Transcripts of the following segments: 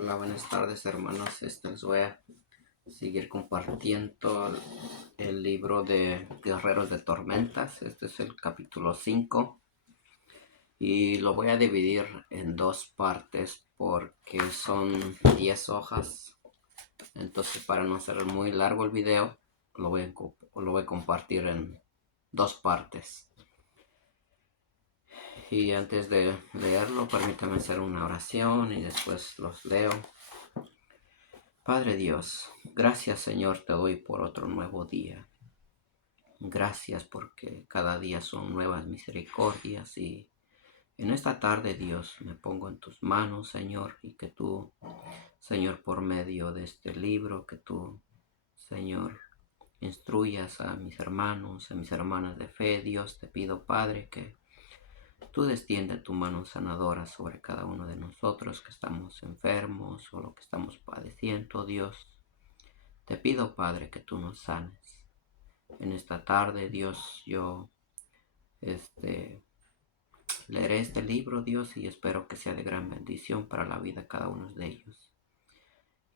Hola, buenas tardes hermanos. Les voy a seguir compartiendo el libro de Guerreros de Tormentas. Este es el capítulo 5 y lo voy a dividir en dos partes porque son 10 hojas. Entonces, para no hacer muy largo el video, lo voy a compartir en dos partes. Y antes de leerlo, permítame hacer una oración y después los leo. Padre Dios, gracias Señor te doy por otro nuevo día. Gracias porque cada día son nuevas misericordias y en esta tarde Dios me pongo en tus manos Señor y que tú Señor por medio de este libro que tú Señor instruyas a mis hermanos, a mis hermanas de fe. Dios te pido Padre que tú desciende tu mano sanadora sobre cada uno de nosotros que estamos enfermos o lo que estamos padeciendo Dios. Te pido, Padre, que tú nos sanes. En esta tarde, Dios, yo leeré este libro, Dios, y espero que sea de gran bendición para la vida de cada uno de ellos.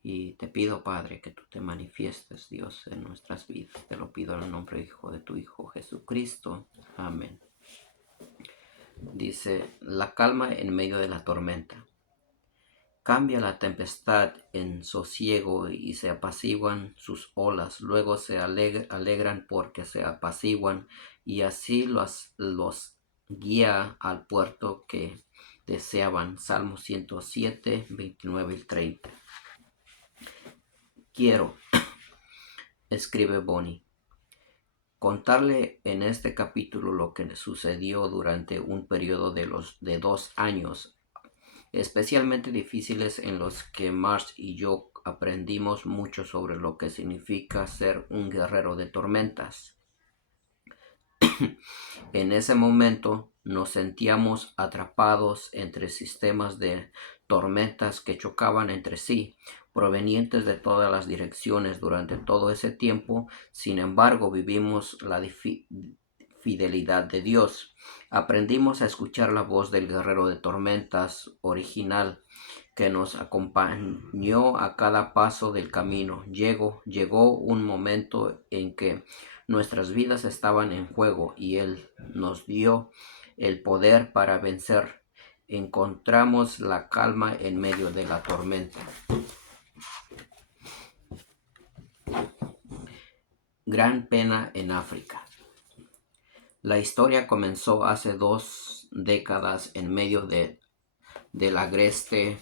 Y te pido, Padre, que tú te manifiestes, Dios, en nuestras vidas. Te lo pido en el nombre de tu Hijo Jesucristo. Amén. Dice, la calma en medio de la tormenta. Cambia la tempestad en sosiego y se apaciguan sus olas, luego se alegran porque se apaciguan y así los guía al puerto que deseaban. Salmo 107, 29 y 30. Quiero, escribe Bonnie, contarle en este capítulo lo que sucedió durante un periodo de 2 años especialmente difíciles en los que Marsh y yo aprendimos mucho sobre lo que significa ser un guerrero de tormentas. En ese momento nos sentíamos atrapados entre sistemas de tormentas que chocaban entre sí, provenientes de todas las direcciones durante todo ese tiempo. Sin embargo, vivimos la fidelidad de Dios. Aprendimos a escuchar la voz del guerrero de tormentas original que nos acompañó a cada paso del camino. Llegó un momento en que nuestras vidas estaban en juego y Él nos dio el poder para vencer. Encontramos la calma en medio de la tormenta. Gran pena en África. La historia comenzó hace 2 décadas en medio del agreste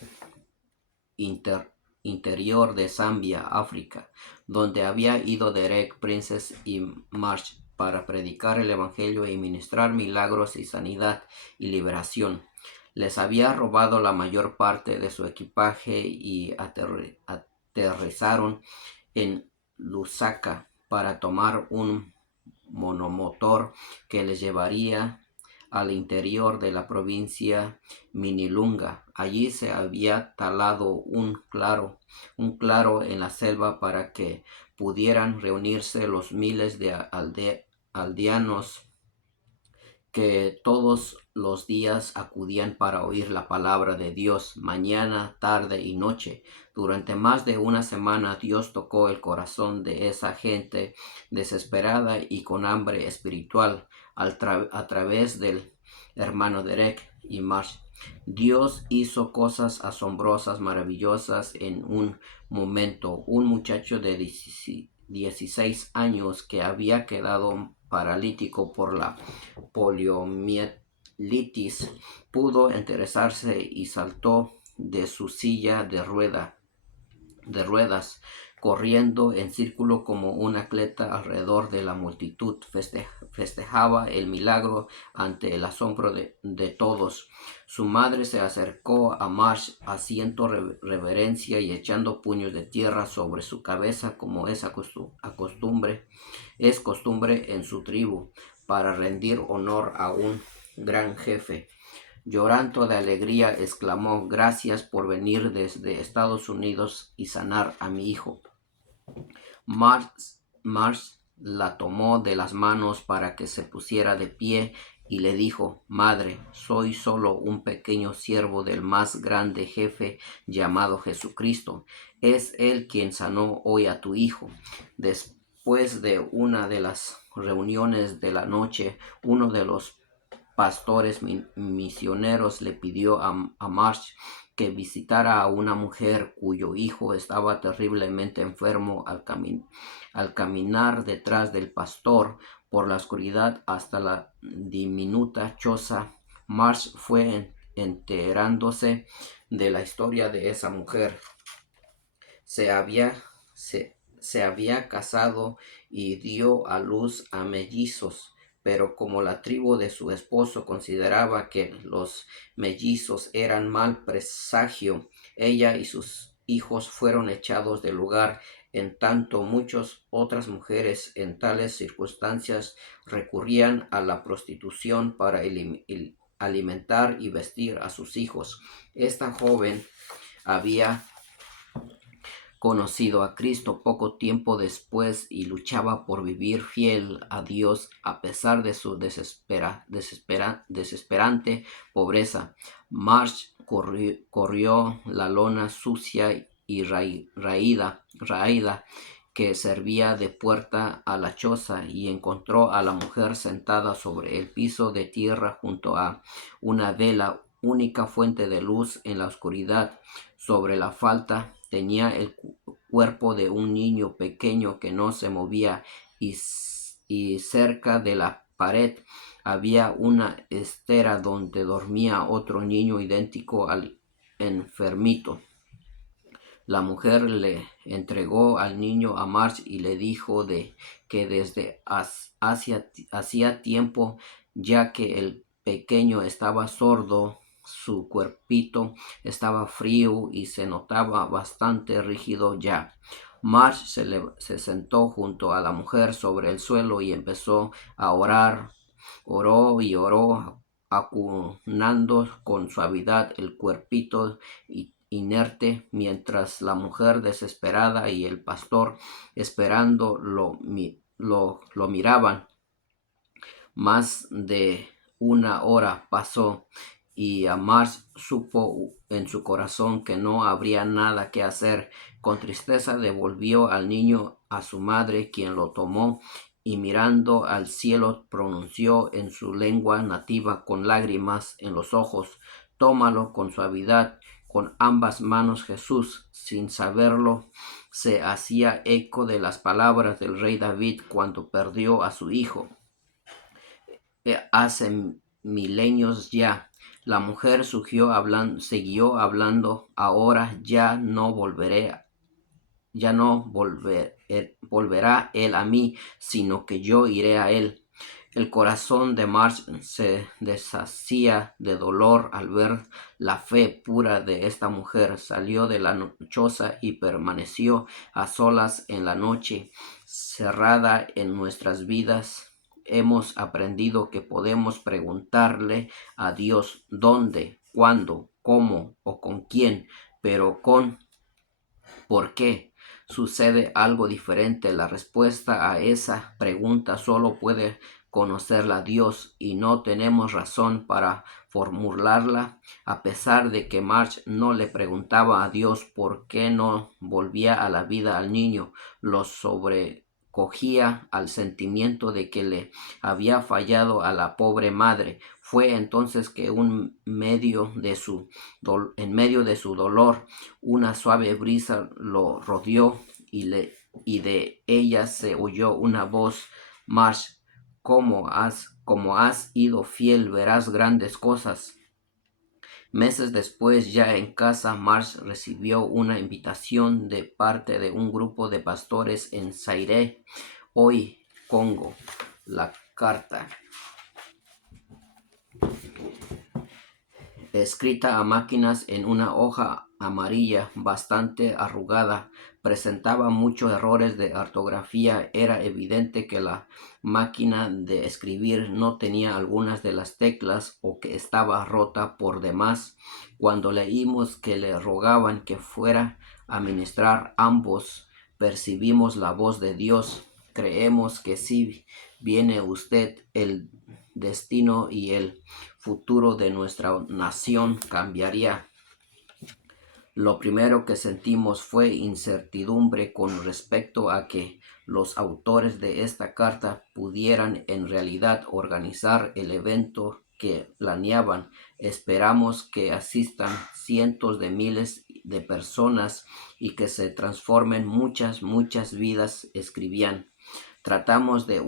interior de Zambia, África, donde había ido Derek Princes y Marsh para predicar el evangelio y ministrar milagros y sanidad y liberación. Les había robado la mayor parte de su equipaje y aterrizaron en Lusaka para tomar un monomotor que les llevaría al interior de la provincia Minilunga. Allí se había talado un claro en la selva para que pudieran reunirse los miles de aldeanos que todos los días acudían para oír la palabra de Dios mañana, tarde y noche. Durante más de una semana Dios tocó el corazón de esa gente desesperada y con hambre espiritual a través del hermano Derek y Marsh. Dios hizo cosas asombrosas, maravillosas en un momento. Un muchacho de 16 años que había quedado paralítico por la poliomielitis pudo enderezarse y saltó de su silla de ruedas, corriendo en círculo como un atleta alrededor de la multitud. Festejaba el milagro ante el asombro de todos. Su madre se acercó a Marsh haciendo reverencia y echando puños de tierra sobre su cabeza como es costumbre en su tribu, para rendir honor a un gran jefe. Llorando de alegría, exclamó: gracias por venir desde Estados Unidos y sanar a mi hijo. Marsh la tomó de las manos para que se pusiera de pie y le dijo: Madre, soy solo un pequeño siervo del más grande jefe llamado Jesucristo. Es él quien sanó hoy a tu hijo. Después de una de las reuniones de la noche, uno de los pastores misioneros le pidió a Marsh que visitara a una mujer cuyo hijo estaba terriblemente enfermo. Al caminar detrás del pastor por la oscuridad hasta la diminuta choza, Marsh fue enterándose de la historia de esa mujer. Se había casado y dio a luz a mellizos, pero como la tribu de su esposo consideraba que los mellizos eran mal presagio, ella y sus hijos fueron echados del lugar. En tanto, muchas otras mujeres en tales circunstancias recurrían a la prostitución para alimentar y vestir a sus hijos. Esta joven había conocido a Cristo poco tiempo después y luchaba por vivir fiel a Dios a pesar de su desesperante pobreza. Marsh corrió la lona sucia y raída que servía de puerta a la choza y encontró a la mujer sentada sobre el piso de tierra junto a una vela, única fuente de luz en la oscuridad. Sobre la falda tenía el cuerpo de un niño pequeño que no se movía, y cerca de la pared había una estera donde dormía otro niño idéntico al enfermito. La mujer le entregó al niño a Marsh y le dijo que desde hacía tiempo ya que el pequeño estaba sordo, su cuerpito estaba frío y se notaba bastante rígido ya. Marsh se sentó junto a la mujer sobre el suelo y empezó a orar. Oró, acunando con suavidad el cuerpito inerte, mientras la mujer desesperada y el pastor esperando lo miraban. Más de una hora pasó y Marsh supo en su corazón que no habría nada que hacer. Con tristeza devolvió al niño a su madre, quien lo tomó y mirando al cielo pronunció en su lengua nativa con lágrimas en los ojos: Tómalo con suavidad con ambas manos. Jesús, sin saberlo, se hacía eco de las palabras del rey David cuando perdió a su hijo. Hace milenios ya. La mujer siguió hablando: Ahora ya no volverá él a mí, sino que yo iré a él. El corazón de Marsh se deshacía de dolor al ver la fe pura de esta mujer. Salió de la choza y permaneció a solas en la noche cerrada. En nuestras vidas hemos aprendido que podemos preguntarle a Dios dónde, cuándo, cómo o con quién, pero con ¿por qué sucede algo diferente? La respuesta a esa pregunta solo puede conocerla Dios, y no tenemos razón para formularla. A pesar de que Marsh no le preguntaba a Dios por qué no volvía a la vida al niño, lo sobrecogía al sentimiento de que le había fallado a la pobre madre. Fue entonces que en medio de su dolor, una suave brisa lo rodeó y de ella se oyó una voz: Marsh, como has ido fiel, verás grandes cosas. Meses después, ya en casa, Marsh recibió una invitación de parte de un grupo de pastores en Zaire, hoy Congo. La carta, escrita a máquinas en una hoja amarilla bastante arrugada, presentaba muchos errores de ortografía. Era evidente que la máquina de escribir no tenía algunas de las teclas o que estaba rota por demás. Cuando leímos que le rogaban que fuera a ministrar ambos, percibimos la voz de Dios. Creemos que si viene usted el destino y el futuro de nuestra nación cambiaría. Lo primero que sentimos fue incertidumbre con respecto a que los autores de esta carta pudieran en realidad organizar el evento que planeaban. Esperamos que asistan cientos de miles de personas y que se transformen muchas vidas, escribían. Tratamos de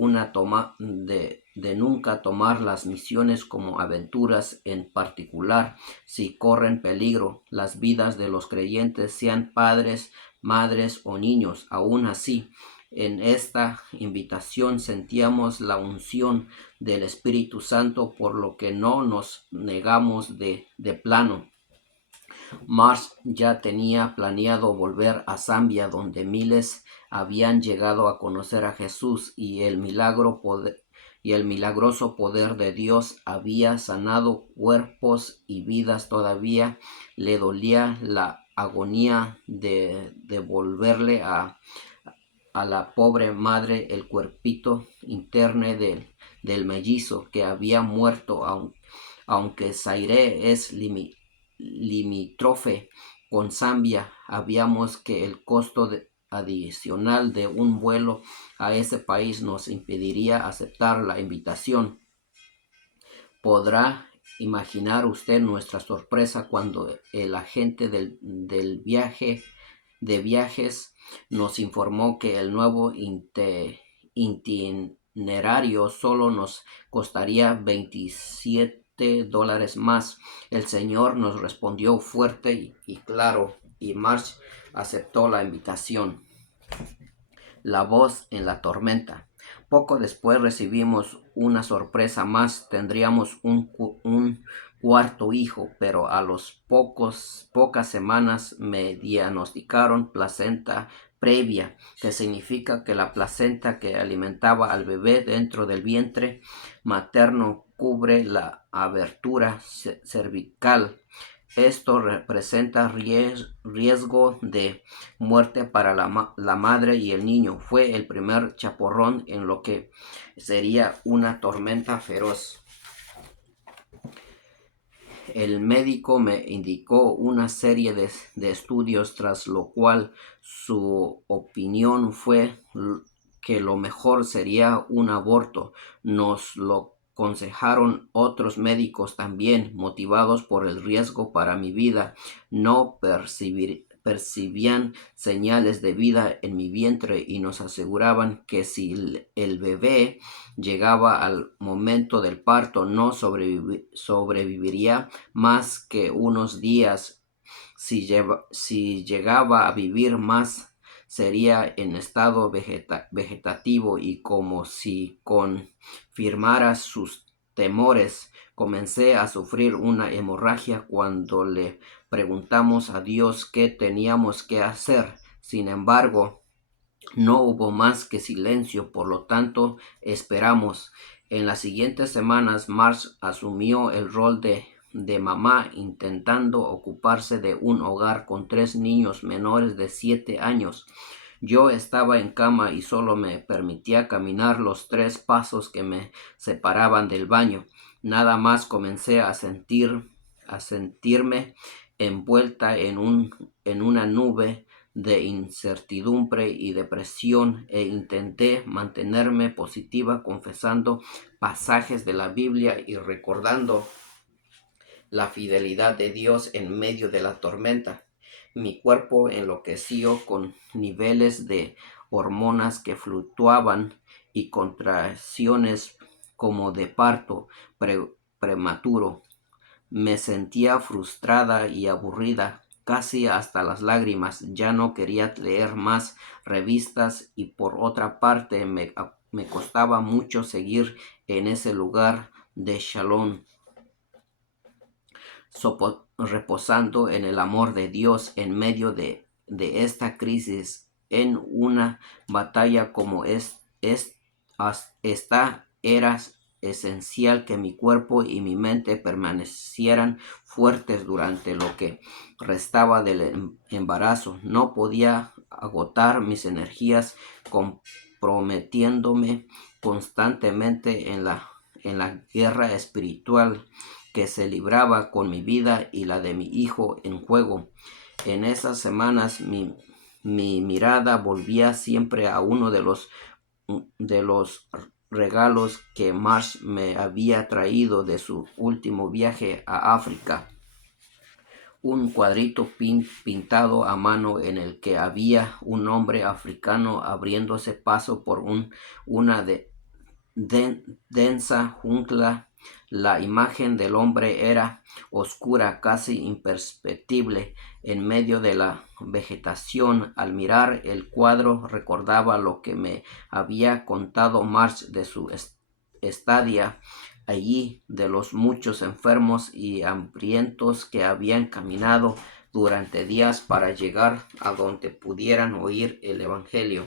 nunca tomar las misiones como aventuras, en particular si corren peligro las vidas de los creyentes, sean padres, madres o niños. Aún así, en esta invitación sentíamos la unción del Espíritu Santo, por lo que no nos negamos de plano. Marsh ya tenía planeado volver a Zambia, donde miles habían llegado a conocer a Jesús, y el milagroso poder de Dios había sanado cuerpos y vidas. Todavía le dolía la agonía de devolverle a la pobre madre el cuerpito interno del mellizo que había muerto, aunque Zaire es limítrofe con Zambia. Habíamos que el costo adicional de un vuelo a ese país nos impediría aceptar la invitación. Podrá imaginar usted nuestra sorpresa cuando el agente de viajes nos informó que el nuevo itinerario solo nos costaría $27 más. El Señor nos respondió fuerte y claro, y Marsh aceptó la invitación. La voz en la tormenta. Poco después recibimos una sorpresa más. Tendríamos un cuarto hijo, pero a los pocas semanas me diagnosticaron placenta previa, que significa que la placenta que alimentaba al bebé dentro del vientre materno cubre la abertura cervical. Esto representa riesgo de muerte para la madre y el niño. Fue el primer chaporrón en lo que sería una tormenta feroz. El médico me indicó una serie de estudios, tras lo cual su opinión fue que lo mejor sería un aborto. Nos lo aconsejaron otros médicos también, motivados por el riesgo para mi vida. No percibían señales de vida en mi vientre y nos aseguraban que si el bebé llegaba al momento del parto no sobreviviría más que unos días. Si llegaba a vivir más, sería en estado vegetativo, y como si confirmara sus temores, comencé a sufrir una hemorragia. Cuando le preguntamos a Dios qué teníamos que hacer, sin embargo, no hubo más que silencio. Por lo tanto, esperamos. En las siguientes semanas, Marsh asumió el rol de mamá, intentando ocuparse de un hogar con 3 niños menores de 7 años. Yo estaba en cama y solo me permitía caminar los 3 pasos que me separaban del baño. Nada más comencé a sentirme envuelta en una nube de incertidumbre y depresión, e intenté mantenerme positiva, confesando pasajes de la Biblia y recordando la fidelidad de Dios en medio de la tormenta. Mi cuerpo enloqueció con niveles de hormonas que fluctuaban y contracciones como de parto prematuro. Me sentía frustrada y aburrida, casi hasta las lágrimas. Ya no quería leer más revistas, y por otra parte me costaba mucho seguir en ese lugar de shalom, reposando en el amor de Dios en medio de esta crisis. En una batalla como esta era esencial que mi cuerpo y mi mente permanecieran fuertes durante lo que restaba del embarazo. No podía agotar mis energías comprometiéndome constantemente en en la guerra espiritual que se libraba con mi vida y la de mi hijo en juego. En esas semanas mi mirada volvía siempre a uno de los regalos que Marsh me había traído de su último viaje a África. Un cuadrito pintado a mano en el que había un hombre africano abriéndose paso por una densa jungla. La imagen del hombre era oscura, casi imperceptible en medio de la vegetación. Al mirar el cuadro recordaba lo que me había contado Marsh de su estadía allí, de los muchos enfermos y hambrientos que habían caminado durante días para llegar a donde pudieran oír el Evangelio.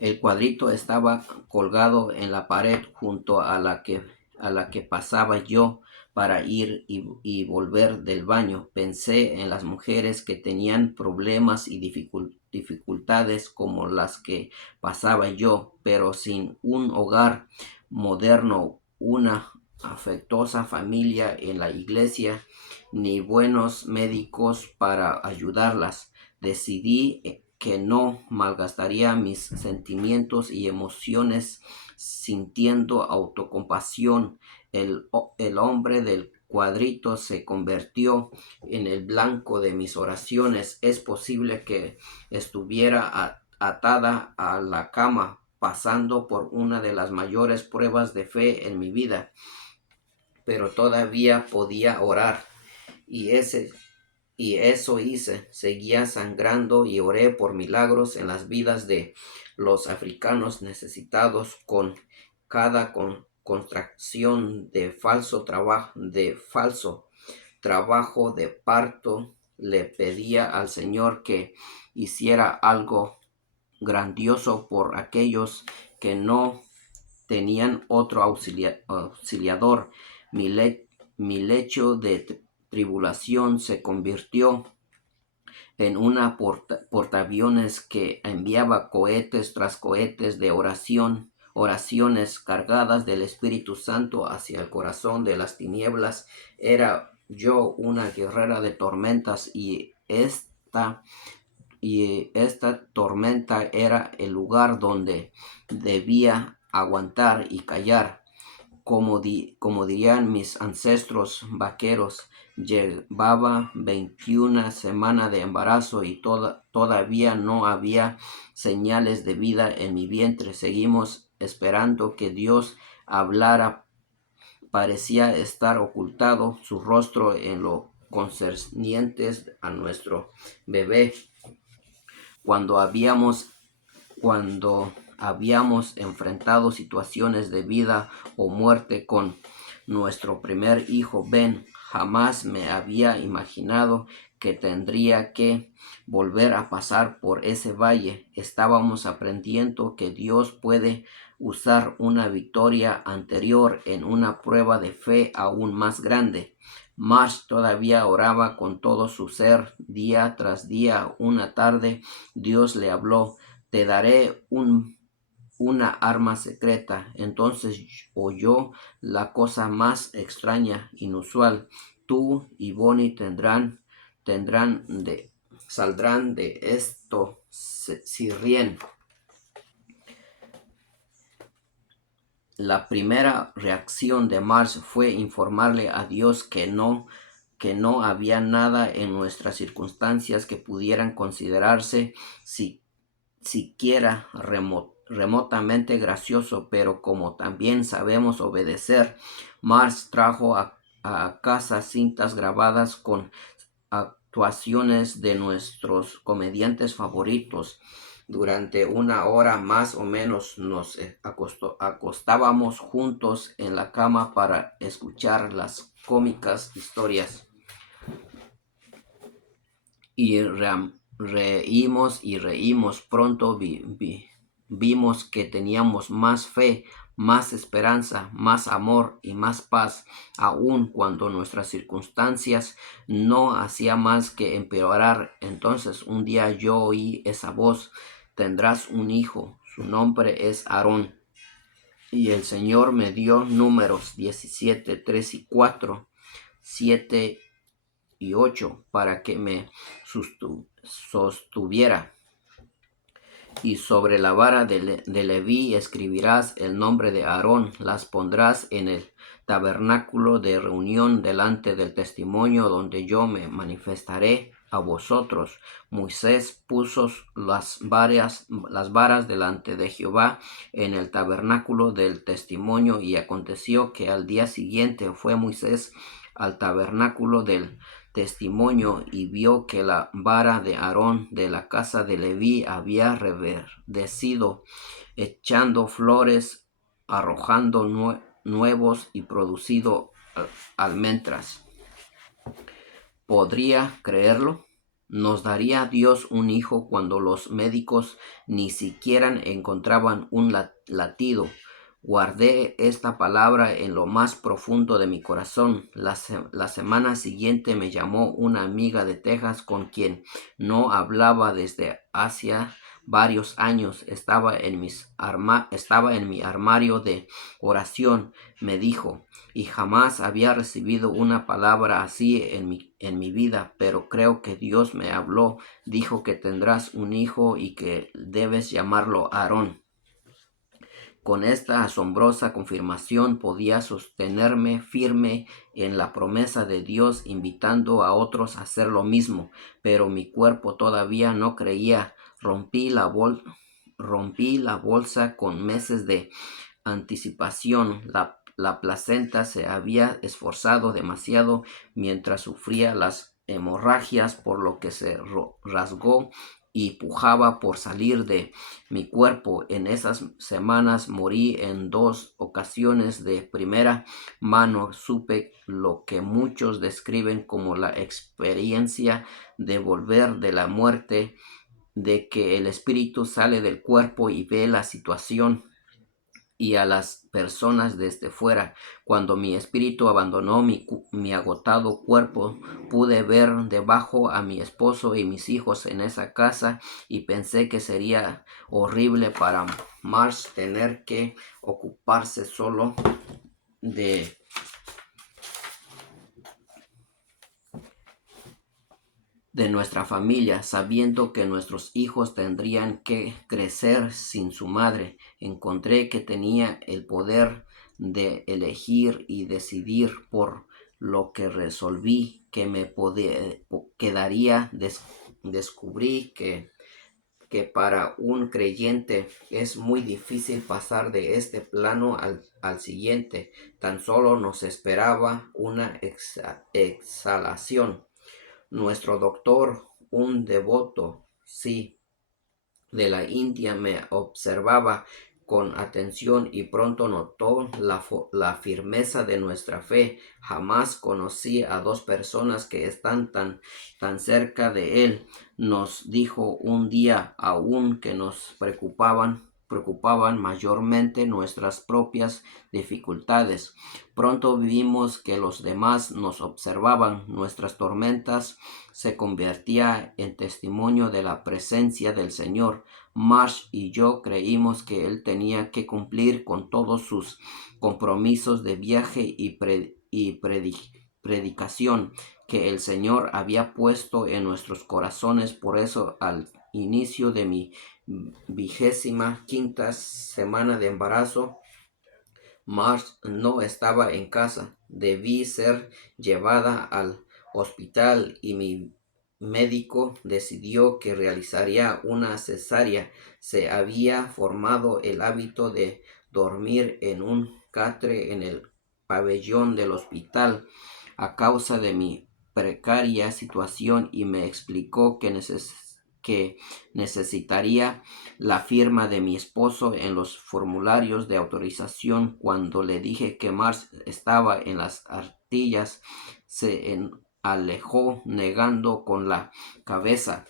El cuadrito estaba colgado en la pared junto a la que pasaba yo para ir y volver del baño. Pensé en las mujeres que tenían problemas y dificultades como las que pasaba yo, pero sin un hogar moderno, una afectuosa familia en la iglesia, ni buenos médicos para ayudarlas. Decidí que no malgastaría mis sentimientos y emociones sintiendo autocompasión. El hombre del cuadrito se convirtió en el blanco de mis oraciones. Es posible que estuviera atada a la cama, pasando por una de las mayores pruebas de fe en mi vida, pero todavía podía orar, y eso hice. Seguía sangrando y oré por milagros en las vidas de los africanos necesitados. Con cada contracción de falso trabajo de parto, le pedía al Señor que hiciera algo grandioso por aquellos que no tenían otro auxiliador. Mi lecho de tribulación se convirtió en una portaaviones que enviaba cohetes tras cohetes de oraciones cargadas del Espíritu Santo hacia el corazón de las tinieblas. Era yo una guerrera de tormentas, y esta tormenta era el lugar donde debía aguantar y callar. Como dirían mis ancestros vaqueros, llevaba 21 semanas de embarazo y todavía no había señales de vida en mi vientre. Seguimos esperando que Dios hablara. Parecía estar ocultado su rostro en lo concerniente a nuestro bebé. Cuando habíamos enfrentado situaciones de vida o muerte con nuestro primer hijo Ben, jamás me había imaginado que tendría que volver a pasar por ese valle. Estábamos aprendiendo que Dios puede usar una victoria anterior en una prueba de fe aún más grande. Marsh todavía oraba con todo su ser. Día tras día, una tarde, Dios le habló: te daré una arma secreta. Entonces oyó la cosa más extraña, inusual. Tú y Bonnie saldrán de esto si ríen. La primera reacción de Marsh fue informarle a Dios que no había nada en nuestras circunstancias que pudieran considerarse siquiera remotamente gracioso, pero como también sabemos obedecer, Marsh trajo a casa cintas grabadas con actuaciones de nuestros comediantes favoritos. Durante una hora más o menos nos acostábamos juntos en la cama para escuchar las cómicas historias, y reímos y reímos. Pronto vimos que teníamos más fe, más esperanza, más amor y más paz, aun cuando nuestras circunstancias no hacían más que empeorar. Entonces un día yo oí esa voz: tendrás un hijo. Su nombre es Aarón. Y el Señor me dio Números 17, 3 y 4, 7 y 8 para que me sostuviera. Y sobre la vara de Leví escribirás el nombre de Aarón, las pondrás en el tabernáculo de reunión delante del testimonio donde yo me manifestaré a vosotros. Moisés puso las varas delante de Jehová en el tabernáculo del testimonio, y aconteció que al día siguiente fue Moisés al tabernáculo del testimonio y vio que la vara de Aarón de la casa de Leví había reverdecido, echando flores, arrojando nuevos y producido almendras. ¿Podría creerlo? ¿Nos daría Dios un hijo cuando los médicos ni siquiera encontraban un latido? Guardé esta palabra en lo más profundo de mi corazón. La semana siguiente me llamó una amiga de Texas con quien no hablaba desde hacía varios años. Estaba en mi armario de oración. Me dijo, y jamás había recibido una palabra así en mi vida, pero creo que Dios me habló. Dijo que tendrás un hijo y que debes llamarlo Aarón. Con esta asombrosa confirmación podía sostenerme firme en la promesa de Dios, invitando a otros a hacer lo mismo, pero mi cuerpo todavía no creía. Rompí la bolsa con meses de anticipación. La placenta se había esforzado demasiado mientras sufría las hemorragias, por lo que se rasgó y pujaba por salir de mi cuerpo. En esas semanas morí en 2 ocasiones de primera mano. Supe lo que muchos describen como la experiencia de volver de la muerte, de que el espíritu sale del cuerpo y ve la situación y a las personas desde fuera. Cuando mi espíritu abandonó mi agotado cuerpo, pude ver debajo a mi esposo y mis hijos en esa casa, y pensé que sería horrible para Marsh tener que ocuparse solo de nuestra familia, sabiendo que nuestros hijos tendrían que crecer sin su madre. Encontré que tenía el poder de elegir y decidir, por lo que resolví que me quedaría. Descubrí que para un creyente es muy difícil pasar de este plano al siguiente. Tan solo nos esperaba una exhalación. Nuestro doctor, un devoto, sí, de la India, me observaba con atención y pronto notó la firmeza de nuestra fe. Jamás conocí a dos personas que están tan cerca de él. Nos dijo un día aún que nos preocupaban mayormente nuestras propias dificultades. Pronto vimos que los demás nos observaban. Nuestras tormentas se convertían en testimonio de la presencia del Señor. Marsh y yo creímos que él tenía que cumplir con todos sus compromisos de viaje y predicación que el Señor había puesto en nuestros corazones. Por eso, al inicio de mi 25ª semana de embarazo, Marsh no estaba en casa. Debí ser llevada al hospital y mi médico decidió que realizaría una cesárea. Se había formado el hábito de dormir en un catre en el pabellón del hospital a causa de mi precaria situación, y me explicó que necesitaría la firma de mi esposo en los formularios de autorización. Cuando le dije que Mars estaba en las Antillas, se alejó negando con la cabeza.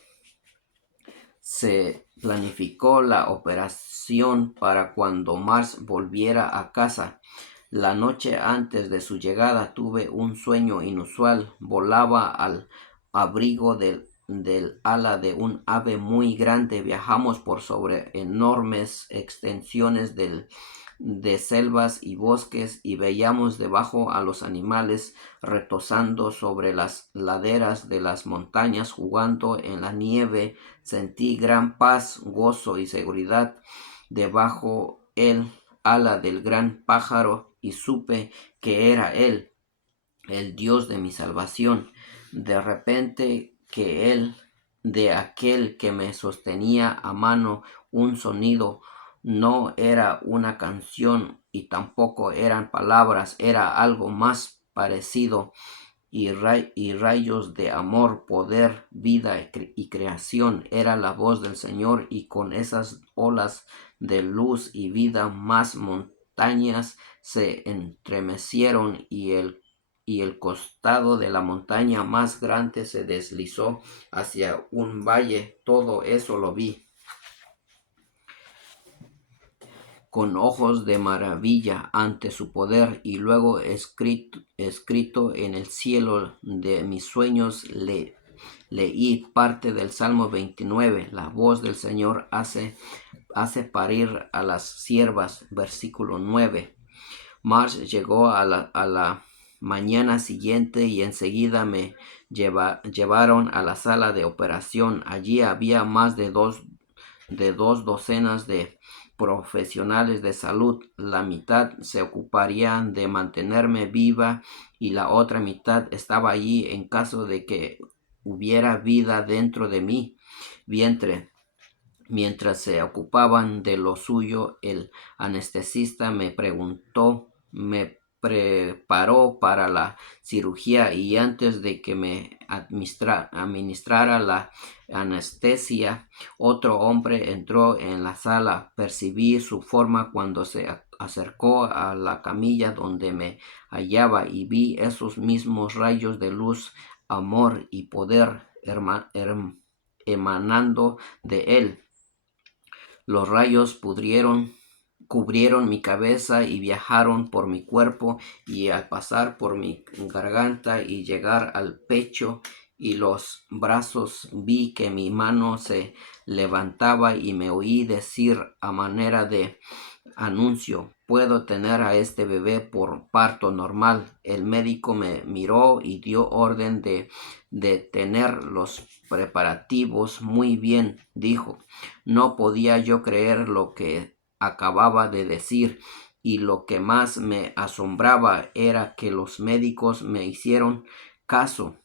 Se planificó la operación para cuando Mars volviera a casa. La noche antes de su llegada tuve un sueño inusual. Volaba al abrigo de del ala de un ave muy grande. Viajamos por sobre enormes extensiones de selvas y bosques, y veíamos debajo a los animales retozando sobre las laderas de las montañas, jugando en la nieve. Sentí gran paz, gozo y seguridad debajo el ala del gran pájaro, y supe que era él, el Dios de mi salvación. De repente que él, de aquel que me sostenía a mano, un sonido. No era una canción y tampoco eran palabras, era algo más parecido, y rayos de amor, poder, vida y creación. Era la voz del Señor, y con esas olas de luz y vida más montañas se entremecieron, y el costado de la montaña más grande se deslizó hacia un valle. Todo eso lo vi con ojos de maravilla ante su poder, y luego escrito en el cielo de mis sueños leí parte del Salmo 29. La voz del Señor hace parir a las siervas. Versículo 9. Marsh llegó a la mañana siguiente, y enseguida me llevaron a la sala de operación. Allí había más de dos docenas de profesionales de salud. La mitad se ocuparían de mantenerme viva, y la otra mitad estaba allí en caso de que hubiera vida dentro de mi vientre. Mientras se ocupaban de lo suyo, el anestesista me preparó para la cirugía, y antes de que me administrara la anestesia, otro hombre entró en la sala. Percibí su forma cuando se acercó a la camilla donde me hallaba, y vi esos mismos rayos de luz, amor y poder emanando de él. Los rayos cubrieron mi cabeza y viajaron por mi cuerpo, y al pasar por mi garganta y llegar al pecho y los brazos, vi que mi mano se levantaba, y me oí decir a manera de anuncio: puedo tener a este bebé por parto normal. El médico me miró y dio orden de tener los preparativos. Muy bien, dijo. No podía yo creer lo que acababa de decir, y lo que más me asombraba era que los médicos me hicieron caso.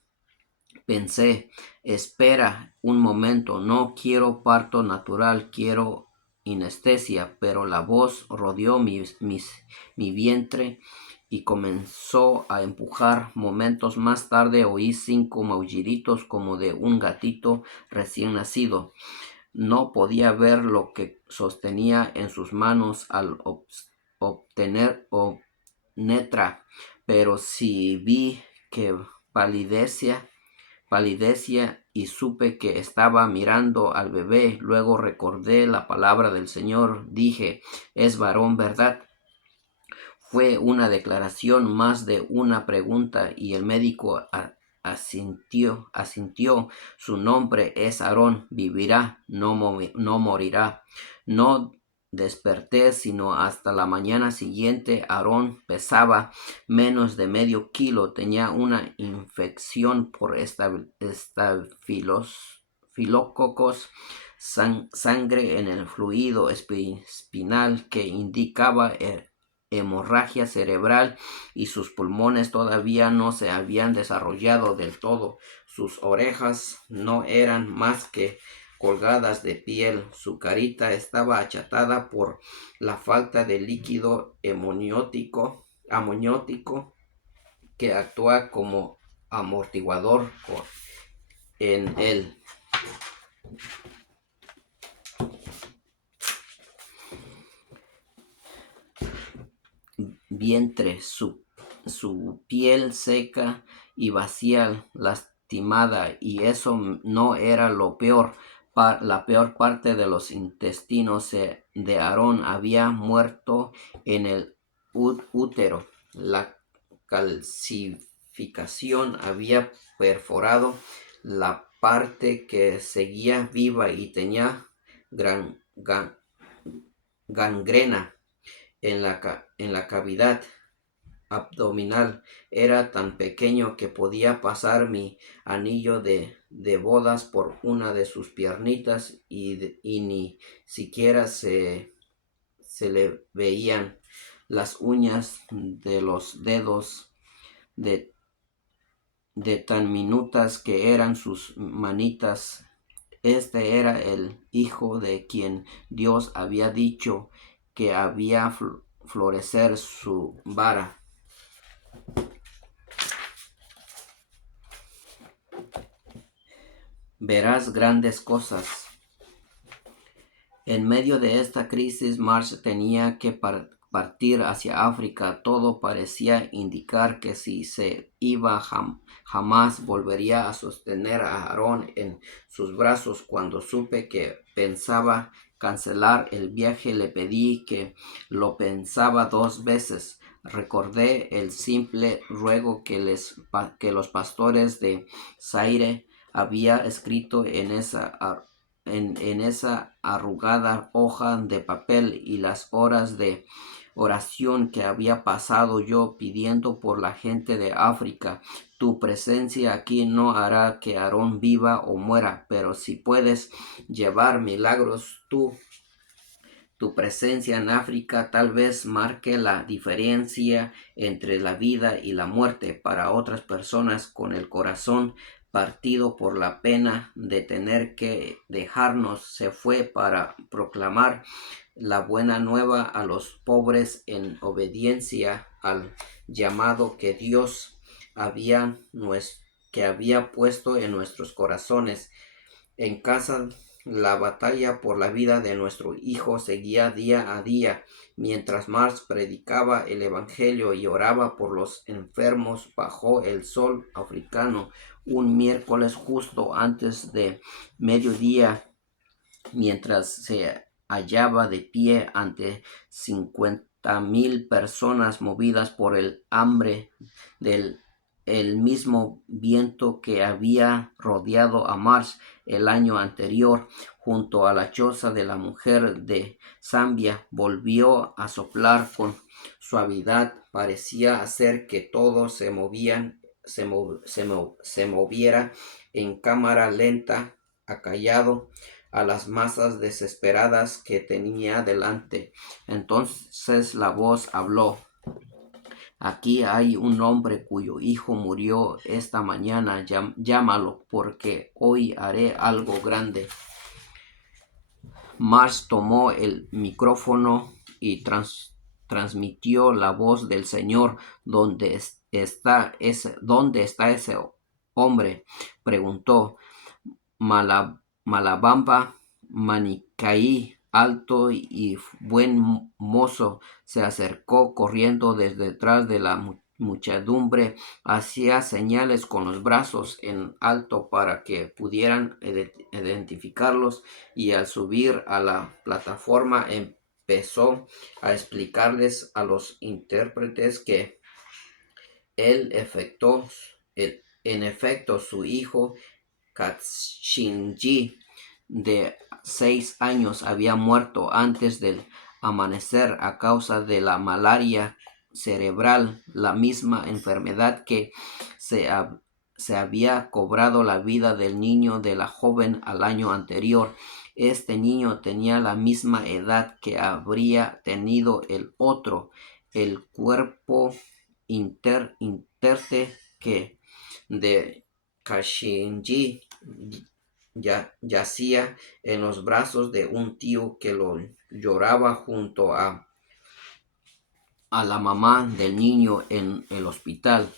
Pensé: espera un momento, no quiero parto natural, quiero anestesia. Pero la voz rodeó mi vientre y comenzó a empujar. Momentos más tarde oí 5 maulliditos como de un gatito recién nacido. No podía ver lo que sostenía en sus manos al obtener netra, pero sí vi que palidecía, y supe que estaba mirando al bebé. Luego recordé la palabra del Señor. Dije: es varón, ¿verdad? Fue una declaración más de una pregunta, y el médico asintió. Su nombre es Aarón, vivirá, no morirá. No desperté sino hasta la mañana siguiente. Aarón pesaba menos de medio kilo, tenía una infección por estafilococos, sangre en el fluido espinal que indicaba hemorragia cerebral, y sus pulmones todavía no se habían desarrollado del todo. Sus orejas no eran más que colgadas de piel. Su carita estaba achatada por la falta de líquido amniótico que actúa como amortiguador en él. Vientre, su piel seca y vacía, lastimada, y eso no era lo peor. La peor parte de los intestinos de Aarón había muerto en el útero. La calcificación había perforado la parte que seguía viva y tenía gran gangrena en la cavidad abdominal. Era tan pequeño que podía pasar mi anillo de bodas por una de sus piernitas y ni siquiera se le veían las uñas de los dedos de, de tan minutas que eran sus manitas. Este era el hijo de quien Dios había dicho que había florecer su vara. Verás grandes cosas. En medio de esta crisis, Marsh tenía que partir hacia África. Todo parecía indicar que si se iba jamás volvería a sostener a Aarón en sus brazos. Cuando supe que pensaba cancelar el viaje, le pedí que lo pensaba 2 veces. Recordé el simple ruego que los pastores de Zaire había escrito en esa arrugada hoja de papel y las horas de oración que había pasado yo pidiendo por la gente de África. Tu presencia aquí no hará que Aarón viva o muera, pero si puedes llevar milagros, tu presencia en África tal vez marque la diferencia entre la vida y la muerte para otras personas con el corazón partido por la pena de tener que dejarnos. Se fue para proclamar la buena nueva a los pobres en obediencia al llamado que Dios que había puesto en nuestros corazones. En casa, la batalla por la vida de nuestro hijo seguía día a día. Mientras Marsh predicaba el evangelio y oraba por los enfermos bajo el sol africano, un miércoles justo antes de mediodía, mientras se hallaba de pie ante 50,000 personas movidas por el hambre del el mismo viento que había rodeado a Marsh el año anterior junto a la choza de la mujer de Zambia volvió a soplar con suavidad. Parecía hacer que todo se moviera en cámara lenta, acallado a las masas desesperadas que tenía delante. Entonces la voz habló. Aquí hay un hombre cuyo hijo murió esta mañana. Llámalo, porque hoy haré algo grande. Marsh tomó el micrófono y transmitió la voz del Señor. ¿Dónde está ese hombre?, preguntó. Malabamba Manicaí, alto y buen mozo, se acercó corriendo desde detrás de la muchedumbre. Hacía señales con los brazos en alto para que pudieran identificarlos, y al subir a la plataforma empezó a explicarles a los intérpretes que en efecto su hijo Katshinji, de 6 años, había muerto antes del amanecer a causa de la malaria cerebral, la misma enfermedad que se había cobrado la vida del niño de la joven al año anterior. Este niño tenía la misma edad que habría tenido el otro. El cuerpo interte que de Katshinji yacía en los brazos de un tío que lo lloraba junto a la mamá del niño en el hospital.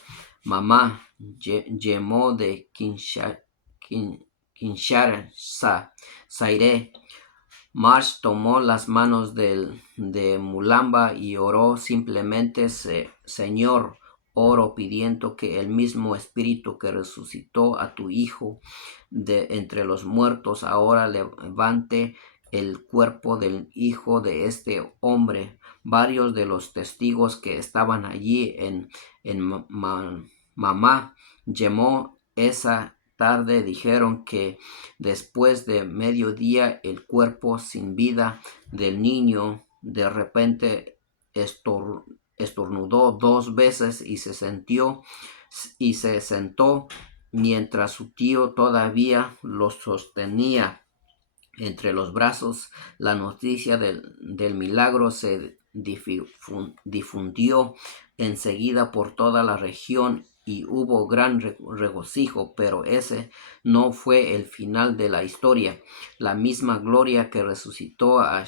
Mamá, llamó de Kinshasa, Zaire. Marsh tomó las manos de Mulamba y oró simplemente. Señor, oro pidiendo que el mismo espíritu que resucitó a tu hijo de entre los muertos ahora levante el cuerpo del hijo de este hombre. Varios de los testigos que estaban allí en mamá llamó esa tarde dijeron que después de mediodía el cuerpo sin vida del niño de repente estornudó 2 veces y se sentó mientras su tío todavía lo sostenía entre los brazos. La noticia del milagro se difundió enseguida por toda la región y hubo gran regocijo, pero ese no fue el final de la historia. La misma gloria que resucitó a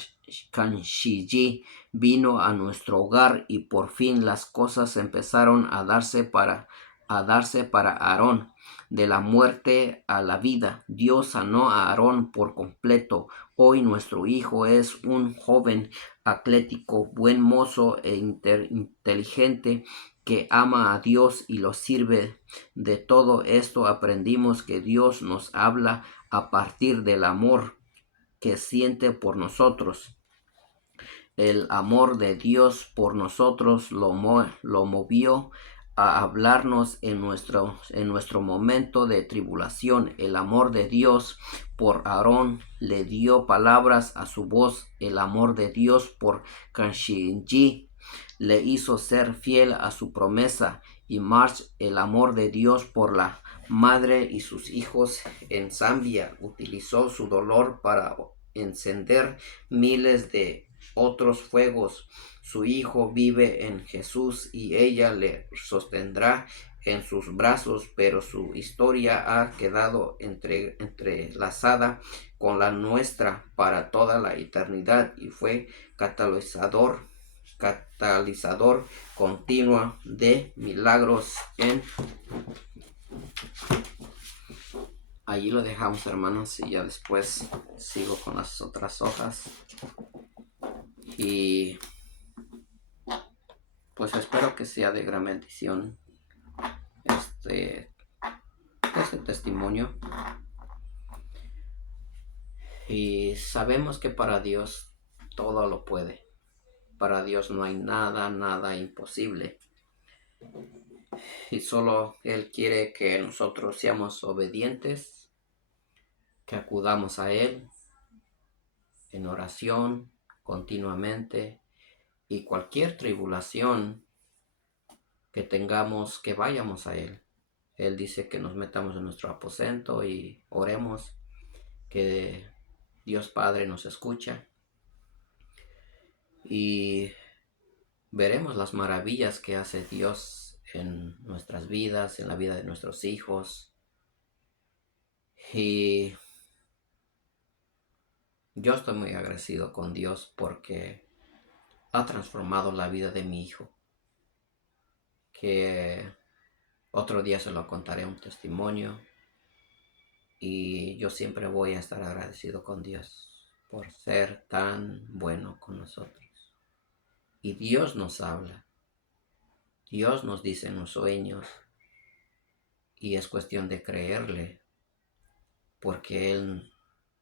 Kanshiji vino a nuestro hogar y por fin las cosas empezaron a darse para Aarón. De la muerte a la vida, Dios sanó a Aarón por completo. Hoy nuestro hijo es un joven atlético, buen mozo e inteligente que ama a Dios y lo sirve. De todo esto aprendimos que Dios nos habla a partir del amor que siente por nosotros. El amor de Dios por nosotros lo movió a hablarnos en nuestro momento de tribulación. El amor de Dios por Aarón le dio palabras a su voz. El amor de Dios por Kanshiji le hizo ser fiel a su promesa. Y March, el amor de Dios por la madre y sus hijos en Zambia, utilizó su dolor para encender miles de otros fuegos. Su hijo vive en Jesús y ella le sostendrá en sus brazos, pero su historia ha quedado entrelazada con la nuestra para toda la eternidad y fue catalizador continuo de milagros Allí lo dejamos, hermanos, y ya después sigo con las otras hojas. Y pues espero que sea de gran bendición este testimonio. Y sabemos que para Dios todo lo puede. Para Dios no hay nada imposible. Y solo Él quiere que nosotros seamos obedientes, que acudamos a Él en oración continuamente, y cualquier tribulación que tengamos, que vayamos a Él. Él dice que nos metamos en nuestro aposento y oremos, que Dios Padre nos escucha y veremos las maravillas que hace Dios en nuestras vidas, en la vida de nuestros hijos. Y yo estoy muy agradecido con Dios porque ha transformado la vida de mi hijo, que otro día se lo contaré un testimonio. Y yo siempre voy a estar agradecido con Dios por ser tan bueno con nosotros. Y Dios nos habla. Dios nos dice en los sueños. Y es cuestión de creerle, porque Él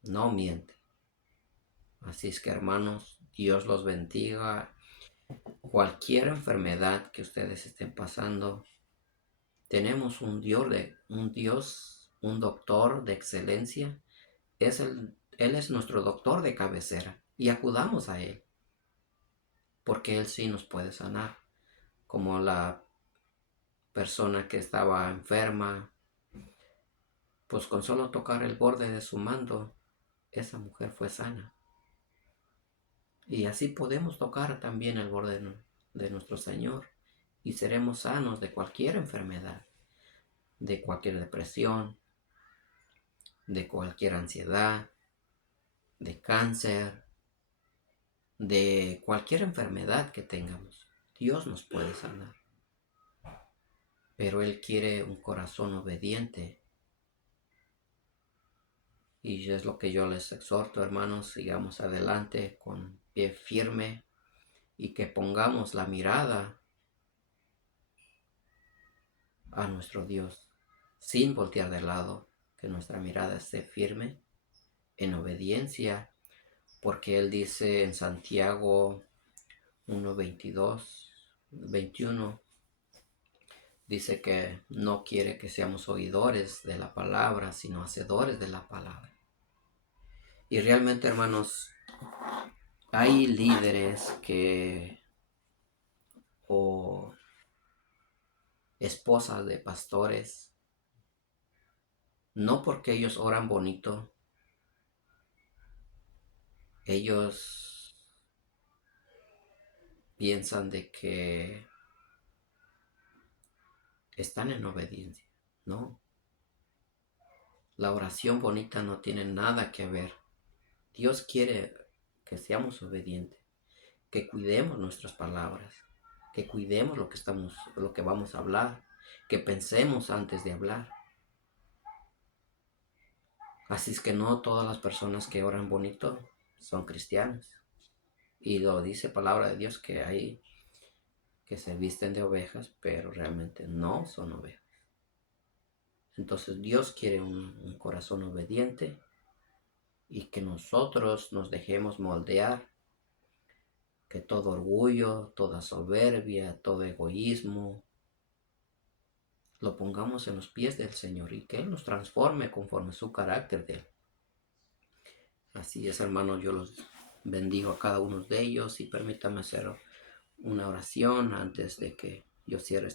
no miente. Así es que, hermanos, Dios los bendiga. Cualquier enfermedad que ustedes estén pasando, tenemos un Dios, un doctor de excelencia. Él es nuestro doctor de cabecera y acudamos a Él, porque Él sí nos puede sanar, como la persona que estaba enferma, pues con solo tocar el borde de su manto, esa mujer fue sana. Y así podemos tocar también el borde de nuestro Señor y seremos sanos de cualquier enfermedad, de cualquier depresión, de cualquier ansiedad, de cáncer, de cualquier enfermedad que tengamos. Dios nos puede sanar. Pero Él quiere un corazón obediente. Y es lo que yo les exhorto, hermanos, sigamos adelante con pie firme y que pongamos la mirada a nuestro Dios sin voltear de lado, que nuestra mirada esté firme en obediencia, porque Él dice en Santiago 1:21, Dice que no quiere que seamos oidores de la palabra, sino hacedores de la palabra. Y realmente, hermanos, hay líderes o esposas de pastores, no porque ellos oran bonito, ellos piensan de que están en obediencia. No, la oración bonita no tiene nada que ver. Dios quiere que seamos obedientes, que cuidemos nuestras palabras, que cuidemos lo que vamos a hablar, que pensemos antes de hablar. Así es que no todas las personas que oran bonito son cristianos. Y lo dice palabra de Dios que hay que se visten de ovejas, pero realmente no son ovejas. Entonces Dios quiere un corazón obediente y que nosotros nos dejemos moldear, que todo orgullo, toda soberbia, todo egoísmo, lo pongamos en los pies del Señor y que Él nos transforme conforme su carácter de Él. Así es, hermanos, yo los bendigo a cada uno de ellos y permítame hacer una oración antes de que yo cierre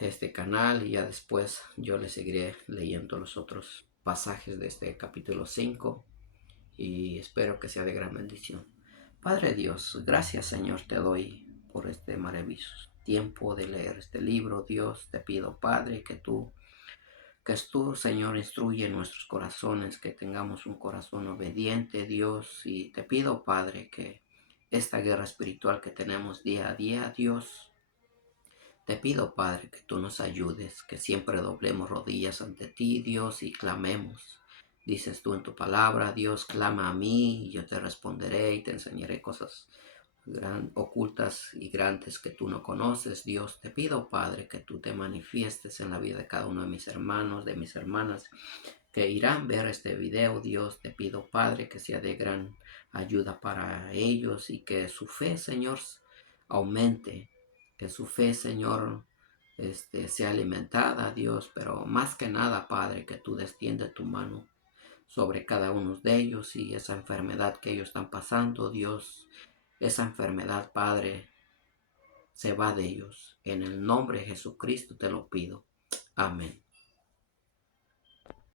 este canal y ya después yo le seguiré leyendo los otros pasajes de este capítulo 5 y espero que sea de gran bendición. Padre Dios, gracias Señor te doy por este maravilloso tiempo de leer este libro. Dios, te pido Padre que tú Señor instruye nuestros corazones, que tengamos un corazón obediente Dios, y te pido Padre que esta guerra espiritual que tenemos día a día Dios, te pido, Padre, que tú nos ayudes, que siempre doblemos rodillas ante ti, Dios, y clamemos. Dices tú en tu palabra, Dios, clama a mí, y yo te responderé y te enseñaré cosas ocultas y grandes que tú no conoces, Dios. Te pido, Padre, que tú te manifiestes en la vida de cada uno de mis hermanos, de mis hermanas, que irán a ver este video, Dios. Te pido, Padre, que sea de gran ayuda para ellos y que su fe, Señor, aumente, que su fe, Señor, sea alimentada, Dios, pero más que nada, Padre, que tú desciendes tu mano sobre cada uno de ellos y esa enfermedad que ellos están pasando, Dios, esa enfermedad, Padre, se va de ellos. En el nombre de Jesucristo te lo pido. Amén.